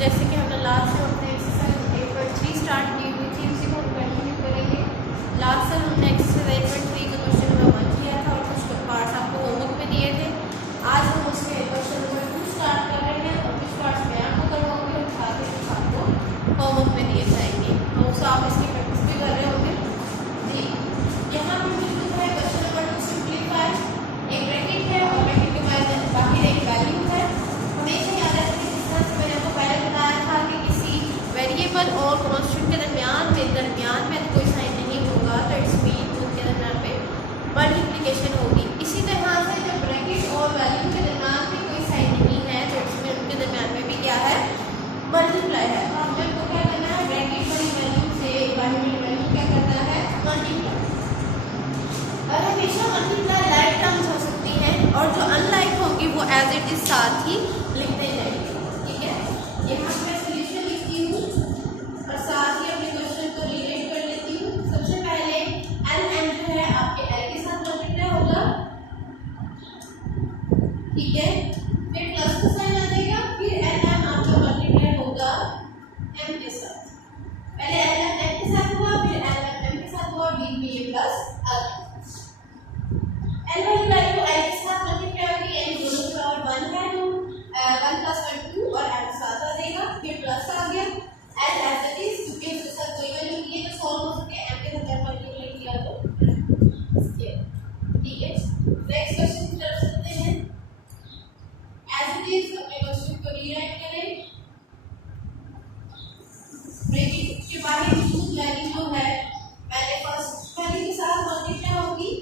जैसे कि हमने लास्ट टाइम अपने एक्सरसाइज 8.3 स्टार्ट की हुई थी, उसी को हम कंटिन्यू करेंगे। लास्ट टाइम हमने एक्सरसाइज 8.3 का क्वेश्चन नंबर 1 किया था और कुछ पार्ट्स आपको होमवर्क में दिए थे। आज हम उसके क्वेश्चन नंबर 2 स्टार्ट कर रहे हैं और कुछ पार्ट्स मैं आपको करवाऊंगी और साथ ही कुछ आपको होमवर्क में दिए जाएंगे, तो आप इसकी प्रैक्टिस भी कर रहे होंगे। जी, यहाँ पर बिल्कुल है क्वेश्चन नंबर 2 सिंप्लीफाई। एक ब्रैकेट है और ब्रैकेट के बाहर एक वैल्यू है। हमेशा याद रखिए, जिस तरह से मैंने आपको पहले बताया था कि किसी वेरिएबल और कांस्टेंट के दरमियान में कोई साइन नहीं होगा तो इट्स मीन उनके दरमियान में मल्टीप्लिकेशन होगी। इसी तरह से जब ब्रैकेट और वैल्यू के दरमियान में कोई साइन नहीं है तो इट्स मीन उनके दरमियान में भी क्या है, मल्टीप्लाई है। तो हमें को क्या करना है, ब्रैकेट वाली वैल्यू से बाहर वाली वैल्यू क्या करना है, मल्टीप्लाई। और हमेशा मल्टीप्लाई लाइक टर्म्स हो सकती हैं और जो अनलाइक होगी वो एज इट इज साथ ही लिखते जाएंगे। ठीक है, यहाँ मैं सॉल्यूशन लिखती हूँ और साथ ही अपने क्वेश्चन को रिलेट कर लेती हूँ। सबसे पहले एल एम जो है आपके एल के साथ मल्टीप्लाई होगा, ठीक है, फिर प्लस का साइन आ जाएगा, फिर एल एम आपका मल्टीप्लाई होगा एम के साथ। पहले एल एम एम के साथ हुआ, फिर एल एम एम के साथ हुआ, बीच में ये प्लस आ गया। एल वाली वैल्यू एल के साथ मल्टीप्लाई होगी, एन दोनों की पावर 1 है तो 1 + 1 2 और एल साथ आ जाएगा, फिर प्लस आ गया। एल एज इट इज क्योंकि उसके साथ कोई वैल्यू नहीं है तो सॉल्व हो सकते हैं, एम के साथ मल्टीप्लाई किया तो ये ठीक है। नेक्स्ट क्वेश्चन की तरफ चलते हैं। एज इट इज अपने क्वेश्चन को रीराइट करें। ब्रैकेट के बाहर की वैल्यू जो है पहले फर्स्ट वैल्यू के साथ मल्टीप्लाई होगी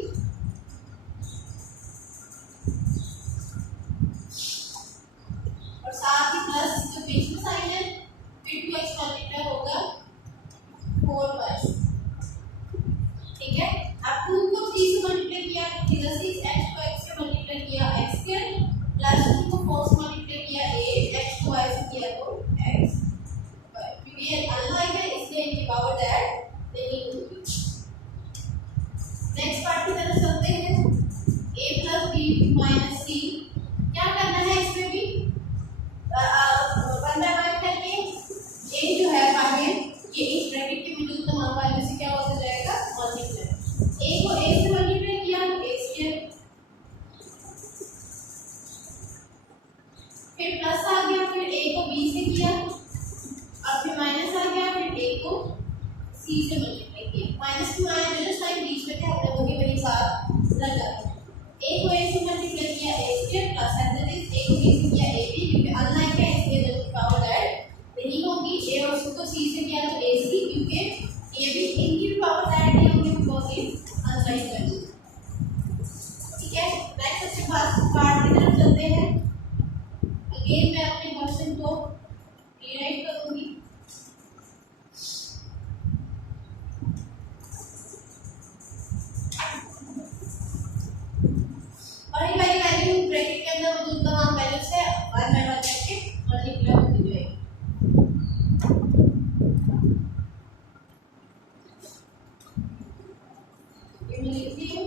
और साथ ही प्लस जो बीच में साइन है, फिर 2x मल्टीप्लाई होगा 4y। ठीक है, अब 2 को 3 से मल्टीप्लाई किया तो 6x को x से मल्टीप्लाई किया x के, प्लस 2 को 4 से मल्टीप्लाई किया 8x को y से किया तो x। क्योंकि ये अनलाइक है इसलिए इनकी पावर दैट नहीं होगी। नेक्स्ट पार्ट की तरफ चलते हैं। a + b - c क्या करना है, इसमें भी 1 बाय 1 करके a जो है बाहर ये इस ब्रैकेट के मौजूद तमाम वैल्यू से क्या होता जाएगा, मल्टीप्लाई। a को a से मल्टीप्लाई किया तो a², फिर प्लस आ गया, फिर a को b से किया और फिर माइनस आ गया, फिर a को c से मल्टीप्लाई किया। -2 आया जो साइन बीच में क्या है वही वही साथ लगा। a को a से मल्टीप्लाई किया a² plus as it is a को b से किया ab, क्योंकि अनलाइक है इसलिए इनकी पावर ऐड नहीं होगी। a और c को c से किया तो ac, क्योंकि ये भी इनकी भी पावर ऐड नहीं होगी बिकॉज़ ये अनलाइक है। ठीक है, नेक्स्ट अच्छे पार्ट की तरफ चलते हैं। अगेन मैं अपने क्वेश्चन को रीराइट करूंगी। और ये वाली वैल्यू ब्रैकेट के अंदर मौजूद तमाम वैल्यू से 1 बाय 1 करके मल्टीप्लाई होती जाएगी। ये मैं लिखती हूँ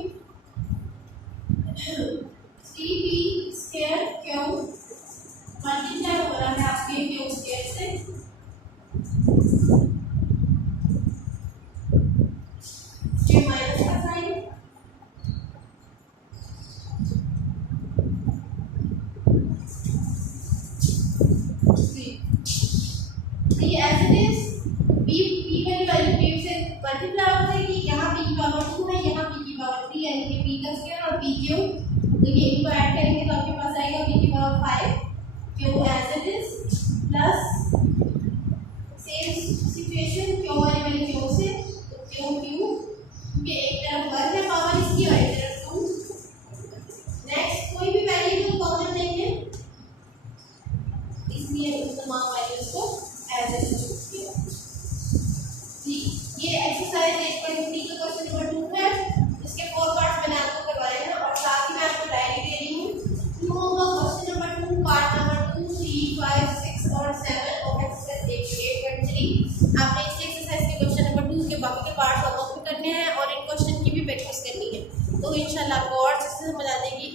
cb² मल्टीप्लाई हो रहा है आपके q² से, फिर माइनस का साइन, ये एज इट इज b वाली वैल्यू b से मल्टीप्लाई हो जाएगी। यहाँ b की पावर 2 है, यहाँ b की पावर 3 यानी कि b का स्क्वायर और b³ तो ये इनको ऐड करेंगे तो आपके पास आएगा b की power 5 q as it is plus same situation q वाली वैल्यू q से तो q क्योंकि एक तरफ 1 है पावर इसकी और एक तरफ 2। नेक्स्ट कोई भी वैल्यू कॉमन नहीं है इसलिए उस तमाम वैल्यूज को एज इट इज चूज किया। जी, ये एक्सरसाइज 8.3 का क्वेश्चन नंबर 2 है। इसके 4 पार्ट्स मैंने आपको करवाए हैं और साथ ही मैं आपको डायरी दे रही हूँ। क्वेश्चन नंबर 2 पार्ट नंबर 2 3 5 6 और 7 ऑफ एक्सरसाइज 8.3 आपने इस एक्सरसाइज के क्वेश्चन नंबर 2 के बाकी के पार्ट्स होमवर्क करने हैं और इन क्वेश्चन की भी प्रैक्टिस करनी है। तो इंशाल्लाह आपको और अच्छे से समझ आ जाएगी।